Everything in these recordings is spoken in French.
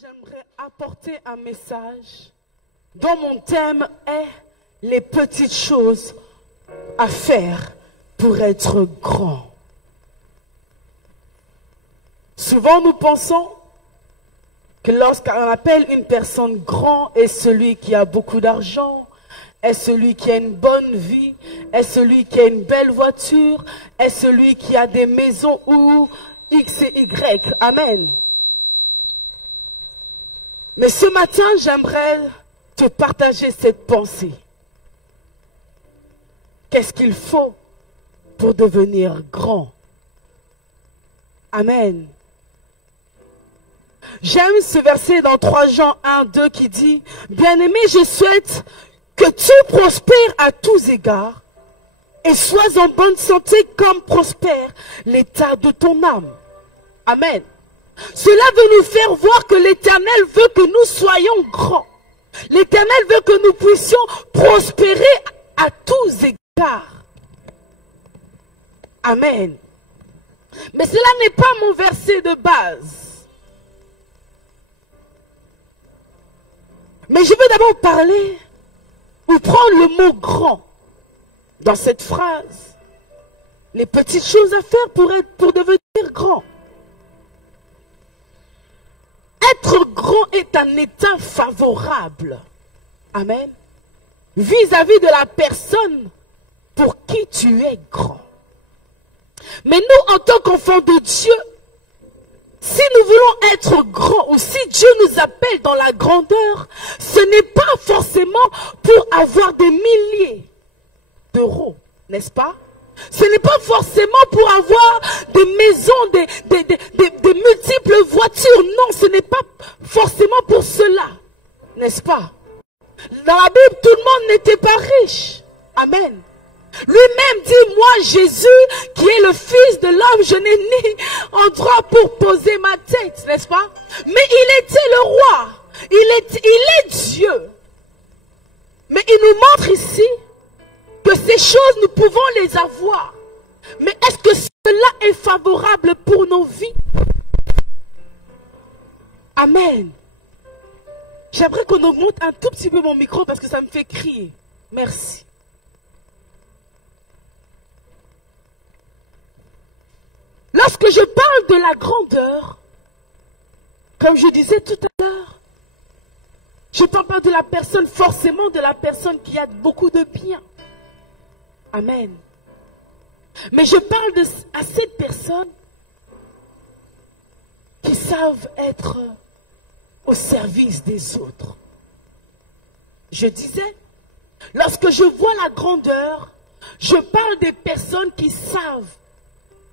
j'aimerais apporter un message dont mon thème est les petites choses à faire pour être grand. Souvent nous pensons que lorsqu'on appelle une personne grand, est celui qui a beaucoup d'argent, est celui qui a une bonne vie, est celui qui a une belle voiture, est celui qui a des maisons ou X et Y. Amen. Mais ce matin, j'aimerais te partager cette pensée. Qu'est-ce qu'il faut pour devenir grand? Amen. J'aime ce verset dans 3 Jean 1, 2 qui dit « Bien-aimé, je souhaite que tu prospères à tous égards et sois en bonne santé comme prospère l'état de ton âme. » Amen. Cela veut nous faire voir que l'Éternel veut que nous soyons grands. L'Éternel veut que nous puissions prospérer à tous égards. Amen. Mais cela n'est pas mon verset de base. Mais je veux d'abord parler ou prendre le mot grand dans cette phrase. Les petites choses à faire pour devenir grand. Être grand est un état favorable. Amen. Vis-à-vis de la personne pour qui tu es grand. Mais nous, en tant qu'enfants de Dieu, si nous voulons être grands ou si Dieu nous appelle dans la grandeur, ce n'est pas forcément pour avoir des milliers d'euros, n'est-ce pas? Ce n'est pas forcément pour avoir des maisons, des multiples voitures. Non, ce n'est pas forcément pour cela, n'est-ce pas? Dans la Bible, tout le monde n'était pas riche. Amen. Lui-même dit, moi Jésus, qui est le Fils de l'homme, je n'ai ni endroit pour poser ma tête, n'est-ce pas? Mais il était le roi, il est Dieu. Mais il nous montre ici que ces choses, nous pouvons les avoir. Mais est-ce que cela est favorable pour nos vies? Amen. J'aimerais qu'on augmente un tout petit peu mon micro parce que ça me fait crier. Merci. Lorsque je parle de la grandeur, comme je disais tout à l'heure, je ne parle pas de la personne, forcément de la personne qui a beaucoup de biens. Amen. Mais je parle à ces personnes qui savent être au service des autres. Je disais, lorsque je vois la grandeur, je parle des personnes qui savent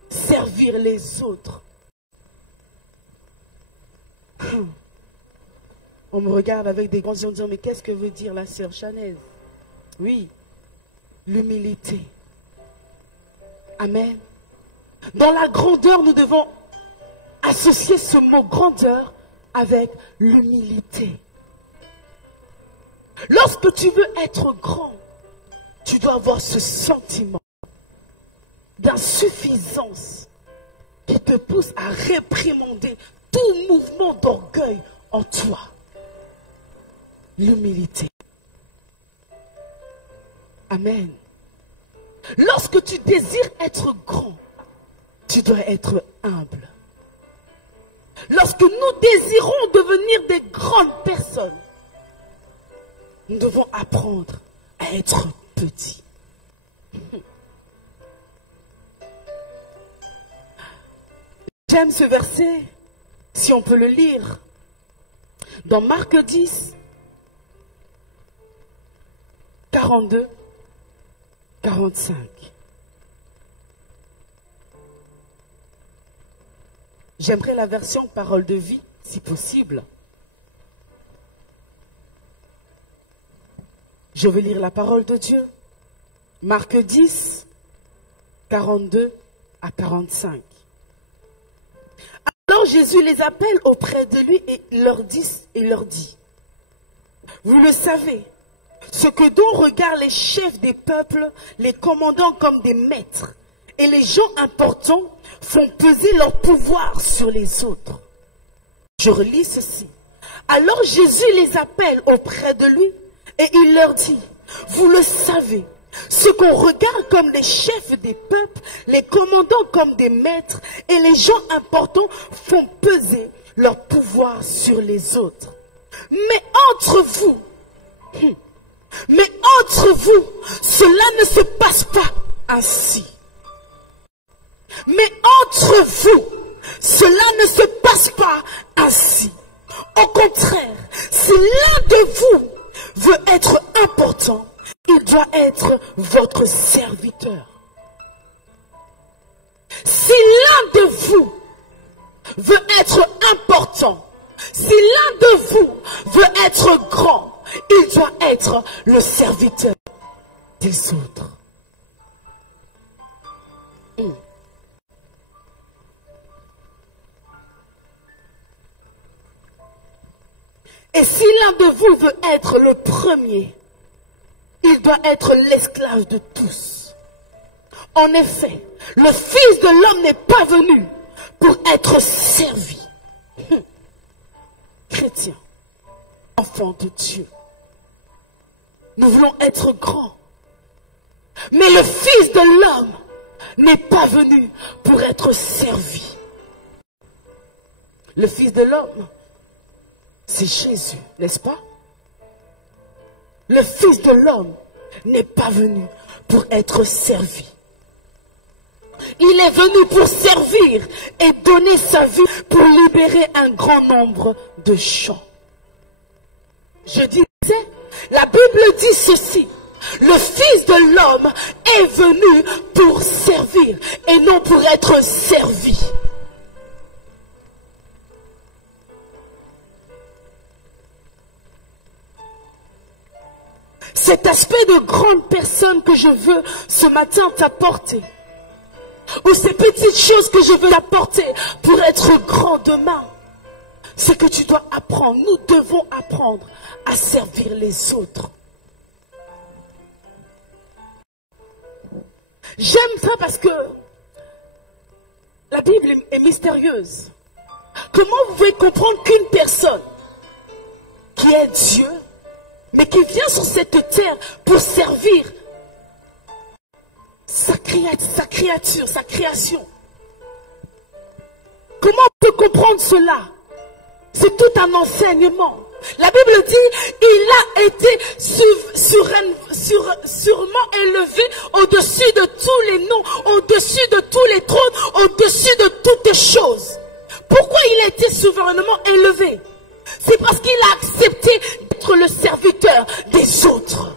servir les autres. On me regarde avec des grands yeux en disant, mais qu'est-ce que veut dire la sœur Chanel? Oui, l'humilité. Amen. Dans la grandeur, nous devons associer ce mot grandeur avec l'humilité. Lorsque tu veux être grand, tu dois avoir ce sentiment d'insuffisance qui te pousse à réprimander tout mouvement d'orgueil en toi. L'humilité. Amen. Lorsque tu désires être grand, tu dois être humble. Lorsque nous désirons devenir des grandes personnes, nous devons apprendre à être petits. J'aime ce verset, si on peut le lire, dans Marc 10, 42, 45. J'aimerais la version parole de vie, si possible. Je vais lire la parole de Dieu. Marc 10, 42 à 45. Alors Jésus les appelle auprès de lui et leur dit, vous le savez, ce que dont regardent les chefs des peuples, les commandants comme des maîtres, et les gens importants font peser leur pouvoir sur les autres. Je relis ceci. Alors Jésus les appelle auprès de lui et il leur dit, vous le savez, ceux qu'on regarde comme les chefs des peuples, les commandants comme des maîtres et les gens importants font peser leur pouvoir sur les autres. Mais entre vous, cela ne se passe pas ainsi. Mais entre vous, cela ne se passe pas ainsi. Au contraire, si l'un de vous veut être important, il doit être votre serviteur. Si l'un de vous veut être important, si l'un de vous veut être grand, il doit être le serviteur des autres. Et si l'un de vous veut être le premier, il doit être l'esclave de tous. En effet, le Fils de l'homme n'est pas venu pour être servi. Chrétiens, enfants de Dieu, nous voulons être grands. Mais le Fils de l'homme n'est pas venu pour être servi. Le Fils de l'homme, c'est Jésus, n'est-ce pas? Le Fils de l'homme n'est pas venu pour être servi. Il est venu pour servir et donner sa vie pour libérer un grand nombre de gens. Je disais, la Bible dit ceci, le Fils de l'homme est venu pour servir et non pour être servi. Cet aspect de grande personne que je veux ce matin t'apporter, ou ces petites choses que je veux t'apporter pour être grand demain, c'est que tu dois apprendre, nous devons apprendre à servir les autres. J'aime ça parce que la Bible est mystérieuse. Comment vous pouvez comprendre qu'une personne qui est Dieu, mais qui vient sur cette terre pour servir sa créature, sa création. Comment on peut comprendre cela? C'est tout un enseignement. La Bible dit, il a été sûrement élevé au-dessus de tous les noms, au-dessus de tous les trônes, au-dessus de toutes choses. Pourquoi il a été souverainement élevé? C'est parce qu'il a accepté d'être le serviteur des autres.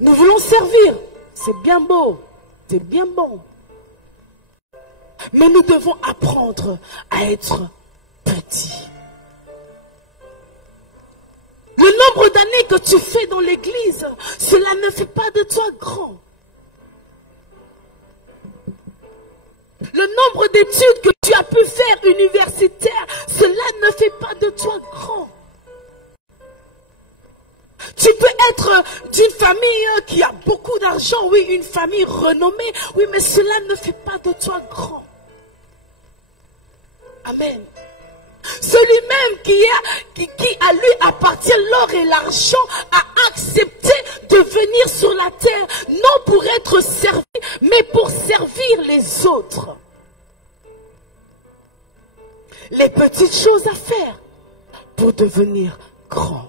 Nous voulons servir. C'est bien beau. C'est bien bon. Mais nous devons apprendre à être petits. Le nombre d'années que tu fais dans l'église, cela ne fait pas de toi grand. Le nombre d'études que tu as pu faire universitaires, cela ne fait pas de toi grand. Tu peux être d'une famille qui a beaucoup d'argent, oui, une famille renommée, oui, mais cela ne fait pas de toi grand. Amen. Celui-même qui à lui appartient l'or et l'argent a accepté de venir sur la terre, non pour être servi, mais pour servir les autres. Les petites choses à faire pour devenir grand.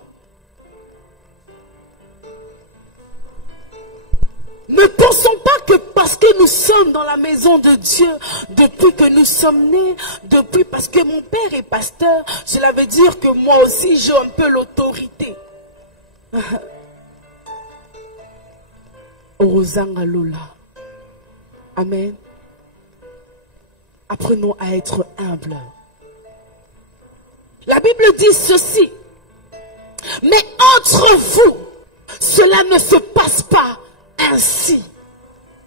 Ne pensons pas que parce que nous sommes dans la maison de Dieu, depuis que nous sommes nés, depuis parce que mon père est pasteur, cela veut dire que moi aussi j'ai un peu l'autorité. Amen. Apprenons à être humbles. La Bible dit ceci. Mais entre vous, cela ne se passe pas ainsi.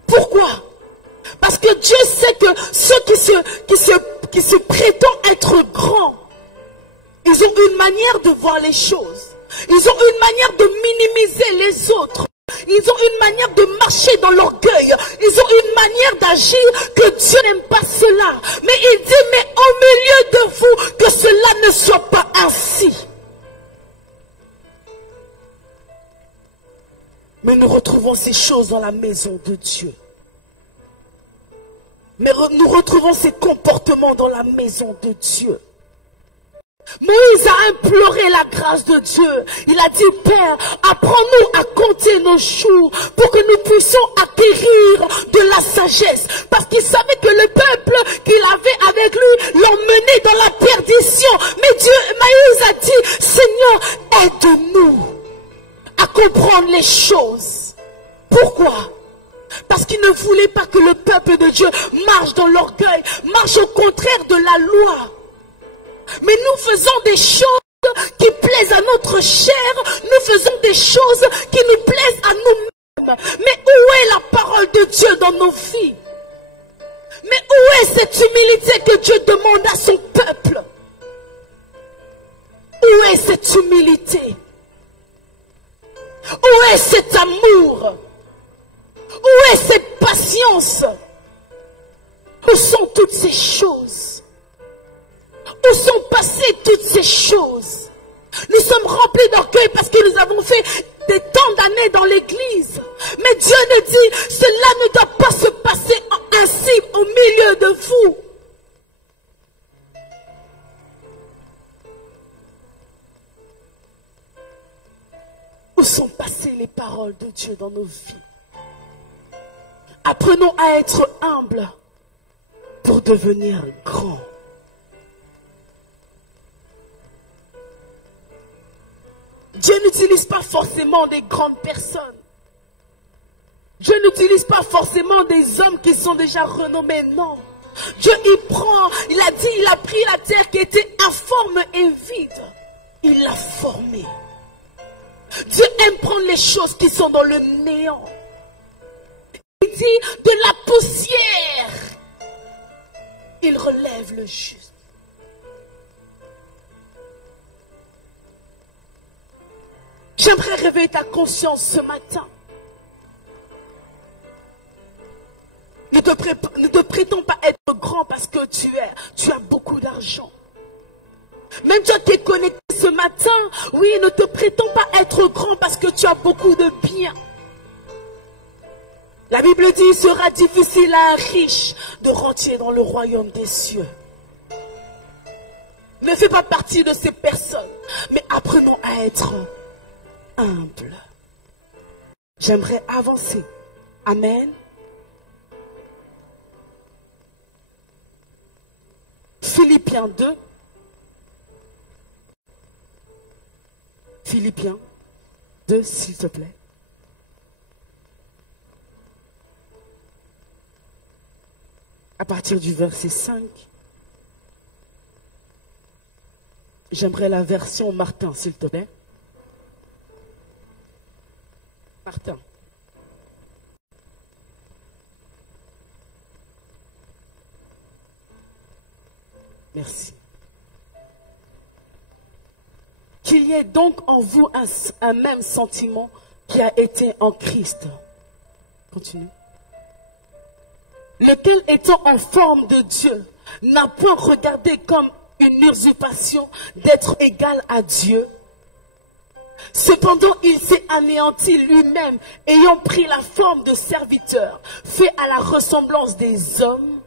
Pourquoi? Parce que Dieu sait que ceux qui se prétendent être grands, ils ont une manière de voir les choses. Ils ont une manière de minimiser les autres. Ils ont une manière de marcher dans l'orgueil. Ils ont une manière d'agir que Dieu n'aime pas cela. Mais il dit, mais au milieu de vous, que cela Mais nous retrouvons ces choses dans la maison de Dieu. Mais nous retrouvons ces comportements dans la maison de Dieu. Moïse a imploré la grâce de Dieu. Il a dit, Père, apprends-nous à compter nos jours pour que nous puissions acquérir de la sagesse. Parce qu'il savait que le peuple qu'il avait avec lui l'emmenait dans la perdition. Mais Moïse a dit, Seigneur, aide-nous à comprendre les choses. Pourquoi? Parce qu'il ne voulait pas que le peuple de Dieu marche dans l'orgueil, marche au contraire de la loi. Mais nous faisons des choses qui plaisent à notre chair, nous faisons des choses qui nous plaisent à nous-mêmes. Mais où est la parole de Dieu dans nos vies? Mais où est cette humilité que Dieu demande à son peuple? Où est cette humilité? Où est cet amour? Où est cette patience? Où sont toutes ces choses? Où sont passées toutes ces choses? Nous sommes remplis d'orgueil parce que nous avons fait des temps d'années dans l'église. Mais Dieu nous dit, cela ne doit pas se passer ainsi au milieu de vous. Où sont passées les paroles de Dieu dans nos vies? Apprenons à être humbles pour devenir grands. Dieu n'utilise pas forcément des grandes personnes. Dieu n'utilise pas forcément des hommes qui sont déjà renommés, non. Dieu, il a dit, il a pris la terre qui était informe et vide. Il l'a formée. Dieu aime prendre les choses qui sont dans le néant. Il dit, de la poussière, il relève le juste. J'aimerais réveiller ta conscience ce matin. Ne te prétends pas être grand parce que tu as beaucoup d'argent. Même toi qui es connecté ce matin, oui, ne te prétends pas être grand parce que tu as beaucoup de biens. La Bible dit, il sera difficile à un riche de rentrer dans le royaume des cieux. Ne fais pas partie de ces personnes, mais apprenons à être humble. J'aimerais avancer. Amen. Philippiens 2. Philippiens 2, s'il te plaît. À partir du verset 5. J'aimerais la version Martin, s'il te plaît. Martin. Merci. Qu'il y ait donc en vous un même sentiment qui a été en Christ. Continue. Lequel étant en forme de Dieu, n'a point regardé comme une usurpation d'être égal à Dieu. Cependant, il s'est anéanti lui-même, ayant pris la forme de serviteur, fait à la ressemblance des hommes.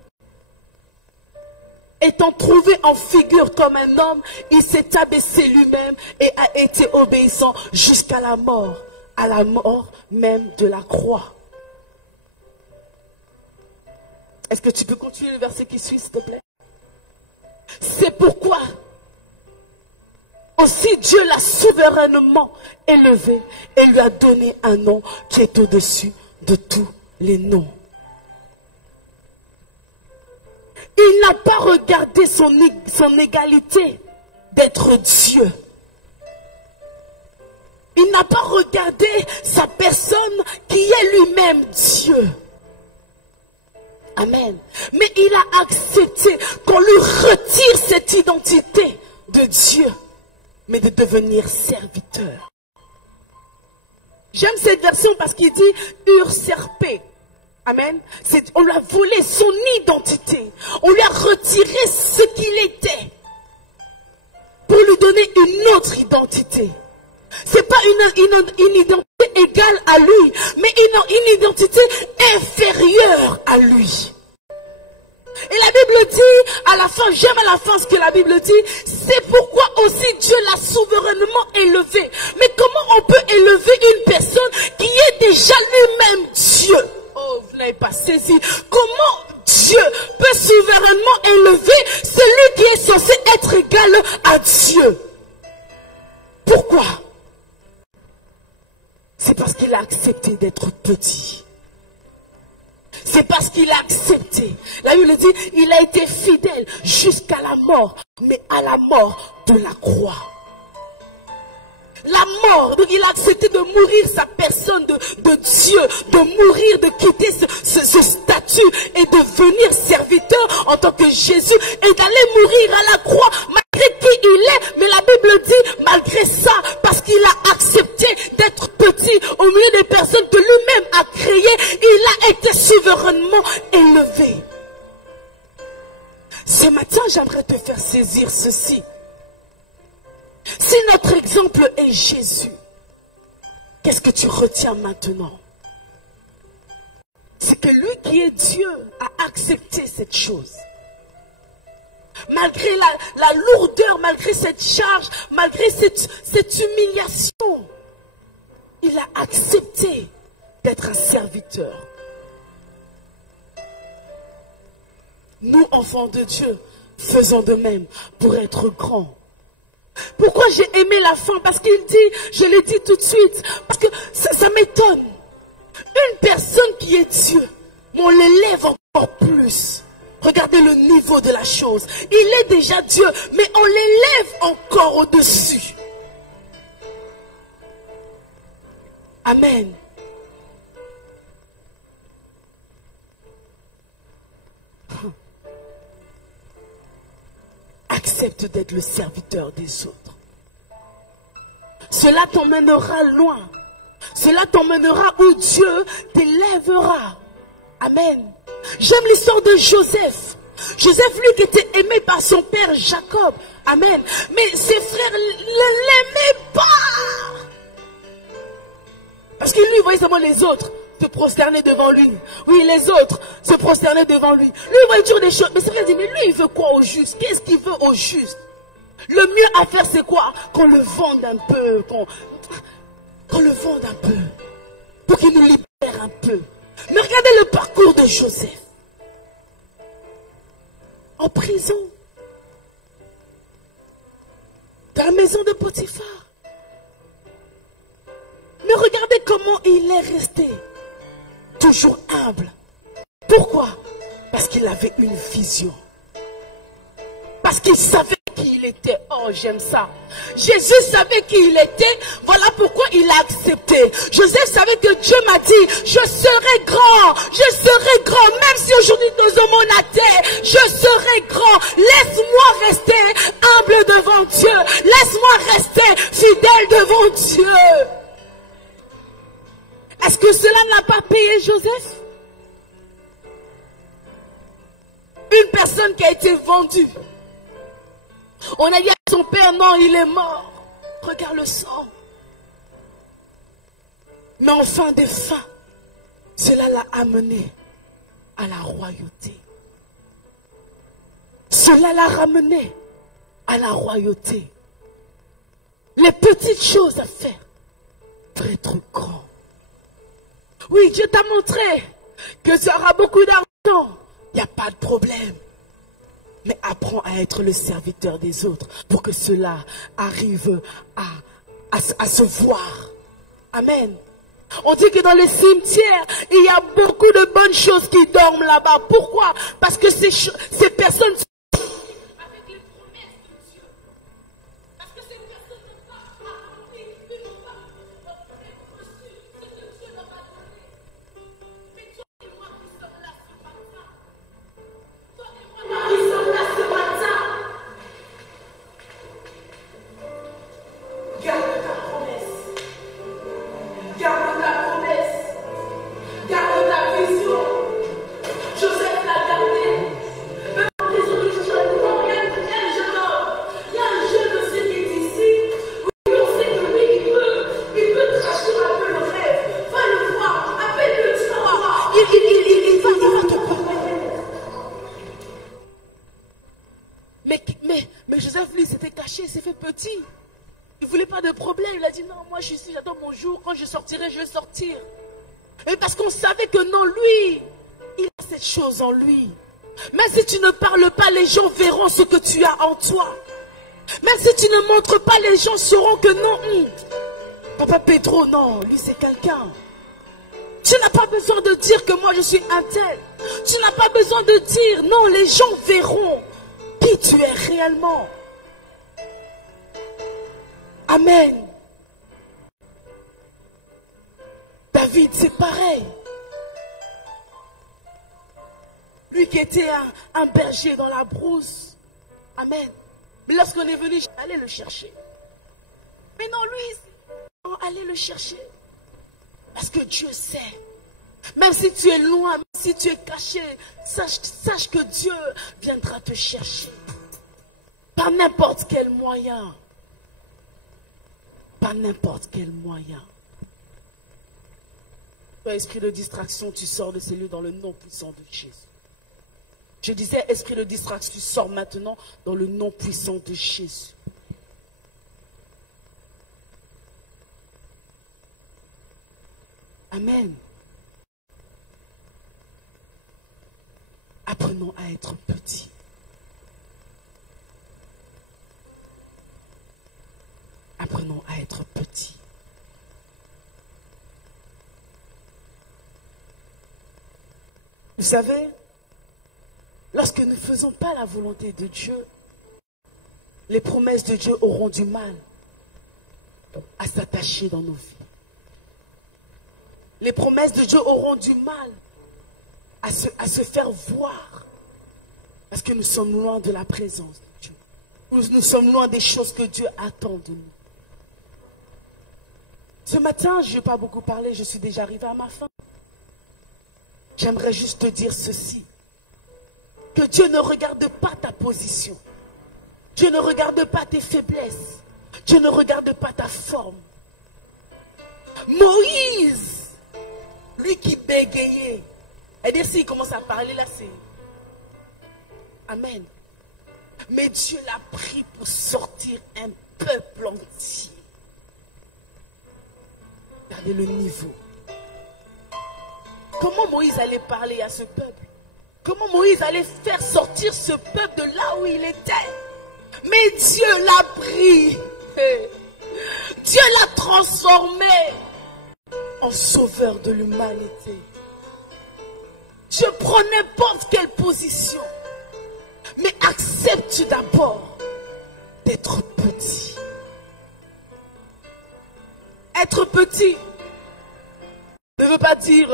Étant trouvé en figure comme un homme, il s'est abaissé lui-même et a été obéissant jusqu'à la mort même de la croix. Est-ce que tu peux continuer le verset qui suit, s'il te plaît? C'est pourquoi aussi Dieu l'a souverainement élevé et lui a donné un nom qui est au-dessus de tous les noms. Il n'a pas regardé son égalité d'être Dieu. Il n'a pas regardé sa personne qui est lui-même Dieu. Amen. Mais il a accepté qu'on lui retire cette identité de Dieu, mais de devenir serviteur. J'aime cette version parce qu'il dit usurper. Amen. On lui a volé son identité. On lui a retiré ce qu'il était pour lui donner une autre identité. C'est pas une identité égale à lui, mais une identité inférieure à lui. Et la Bible dit, à la fin, j'aime à la fin ce que la Bible dit, c'est pourquoi aussi Dieu l'a souverainement élevé. Mais comment on peut élever une personne qui est déjà lui-même Dieu? Oh, vous n'avez pas saisi. Comment Dieu peut souverainement élever celui qui est censé être égal à Dieu? Pourquoi? C'est parce qu'il a accepté d'être petit. C'est parce qu'il a accepté. La Bible dit, il a été fidèle jusqu'à la mort, mais à la mort de la croix. La mort, donc il a accepté de mourir sa personne de Dieu, de mourir, de quitter ce statut et de devenir serviteur en tant que Jésus et d'aller mourir à la croix malgré qui il est. Mais la Bible dit, malgré ça, parce qu'il a accepté d'être petit au milieu des personnes que lui-même a créées, il a été souverainement élevé. Ce matin, j'aimerais te faire saisir ceci. Si notre exemple est Jésus, qu'est-ce que tu retiens maintenant? C'est que lui qui est Dieu a accepté cette chose. Malgré la lourdeur, malgré cette charge, malgré cette humiliation, il a accepté d'être un serviteur. Nous, enfants de Dieu, faisons de même pour être grands. Pourquoi j'ai aimé la fin? Parce qu'il dit, je l'ai dit tout de suite, parce que ça m'étonne. Une personne qui est Dieu, on l'élève encore plus. Regardez le niveau de la chose. Il est déjà Dieu, mais on l'élève encore au-dessus. Amen. Accepte d'être le serviteur des autres. Cela t'emmènera loin. Cela t'emmènera où Dieu t'élèvera. Amen. J'aime l'histoire de Joseph. Joseph, lui, qui était aimé par son père Jacob. Amen. Mais ses frères ne l'aimaient pas. Parce que lui, il voyait seulement les autres se prosterner devant lui. Oui, les autres se prosterner devant lui. Lui, il voyait toujours des choses. Mais c'est vrai, il dit, mais lui, il veut quoi au juste? Qu'est-ce qu'il veut au juste? Le mieux à faire, c'est quoi? Qu'on le vende un peu. Qu'on le vende un peu. Pour qu'il nous libère un peu. Mais regardez le parcours de Joseph. En prison. Dans la maison de Potiphar. Mais regardez comment il est resté. Toujours humble. Pourquoi? Parce qu'il avait une vision. Parce qu'il savait qui il était. Oh, j'aime ça. Jésus savait qui il était. Voilà pourquoi il a accepté. Joseph savait que Dieu m'a dit, je serai grand. Je serai grand. Même si aujourd'hui nous sommes à terre, je serai grand. Laisse-moi rester humble devant Dieu. Laisse-moi rester fidèle devant Dieu. Est-ce que cela n'a pas payé Joseph? Une personne qui a été vendue. On a dit à son père, non, il est mort. Regarde le sang. Mais en fin des fins, cela l'a amené à la royauté. Cela l'a ramené à la royauté. Les petites choses à faire pour être grand. Oui, Dieu t'a montré que tu auras beaucoup d'argent. Il n'y a pas de problème. Mais apprends à être le serviteur des autres pour que cela arrive à se voir. Amen. On dit que dans les cimetières, il y a beaucoup de bonnes choses qui dorment là-bas. Pourquoi? Parce que ces personnes sont avec les promesses de Dieu. Parce que ces personnes n'ont pas accompli, ils n'ont pas reçu ce que Dieu leur a donné. Mais toi et moi qui sommes là ce matin, toi et moi qui sommes là ce matin, garde ta promesse. Garde ta promesse. Garde ta vision. Joseph l'a gardé. Même en prison, Mais Joseph, lui, s'était caché, il s'est fait petit. Il ne voulait pas de problème. Il a dit, non, moi, je suis ici, j'attends mon jour. Quand je sortirai, je vais sortir. Et parce qu'on savait que non, lui, il a cette chose en lui. Même si tu ne parles pas, les gens verront ce que tu as en toi. Même si tu ne montres pas, les gens sauront que non. Papa Pedro, non, lui c'est quelqu'un. Tu n'as pas besoin de dire que moi je suis un tel. Tu n'as pas besoin de dire, non, les gens verront qui tu es réellement. Amen. David, c'est pareil. Lui qui était un berger dans la brousse. Amen. Mais lorsqu'on est venu, allez le chercher. Mais non, lui, allez le chercher. Parce que Dieu sait. Même si tu es loin, même si tu es caché, sache que Dieu viendra te chercher. Par n'importe quel moyen. Par n'importe quel moyen. Toi, esprit de distraction, tu sors de ces lieux dans le nom puissant de Jésus. Je disais, esprit de distraction, tu sors maintenant dans le nom puissant de Jésus. Amen. Apprenons à être petits. Apprenons à être petits. Vous savez, lorsque nous ne faisons pas la volonté de Dieu, les promesses de Dieu auront du mal à s'attacher dans nos vies. Les promesses de Dieu auront du mal à se faire voir. Parce que nous sommes loin de la présence de Dieu. Nous sommes loin des choses que Dieu attend de nous. Ce matin, je ne vais pas beaucoup parler, je suis déjà arrivée à ma fin. J'aimerais juste te dire ceci. Que Dieu ne regarde pas ta position. Dieu ne regarde pas tes faiblesses. Dieu ne regarde pas ta forme. Moïse, lui qui bégayait. C'est-à-dire s'il commence à parler là, c'est... Amen. Mais Dieu l'a pris pour sortir un peuple entier. Regardez le niveau. Comment Moïse allait parler à ce peuple? Comment Moïse allait faire sortir ce peuple de là où il était? Mais Dieu l'a pris. Dieu l'a transformé en sauveur de l'humanité. Dieu prend n'importe quelle position. Mais accepte d'abord d'être petit. Être petit ne veut pas dire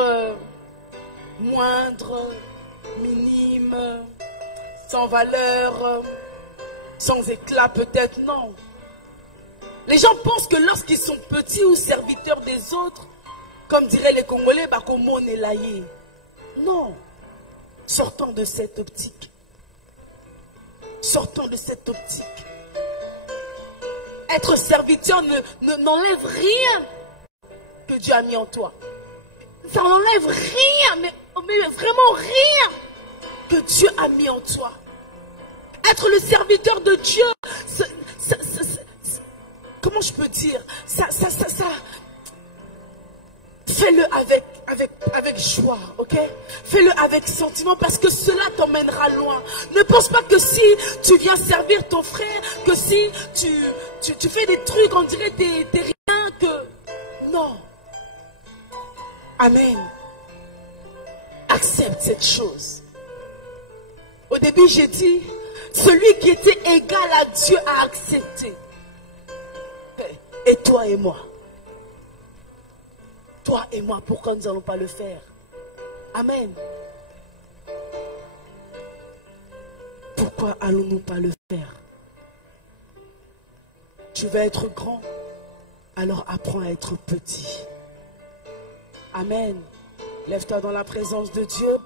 moindre, minime, sans valeur, sans éclat peut-être, non. Les gens pensent que lorsqu'ils sont petits ou serviteurs des autres, comme diraient les Congolais, Bakomo Nelaye. Non. Sortons de cette optique. Sortons de cette optique. Être serviteur n'enlève rien que Dieu a mis en toi. Ça n'enlève rien, mais vraiment rien que Dieu a mis en toi. Être le serviteur de Dieu, comment je peux dire, fais-le avec joie, ok? Fais-le avec sentiment parce que cela t'emmènera loin. Ne pense pas que si tu viens servir ton frère, que si tu fais des trucs, on dirait t'es rien que... Non. Amen. Accepte cette chose. Au début, j'ai dit, celui qui était égal à Dieu a accepté. Et toi et moi. Toi et moi, pourquoi nous n'allons pas le faire? Amen. Pourquoi allons-nous pas le faire? Tu veux être grand, alors apprends à être petit. Amen. Lève-toi dans la présence de Dieu.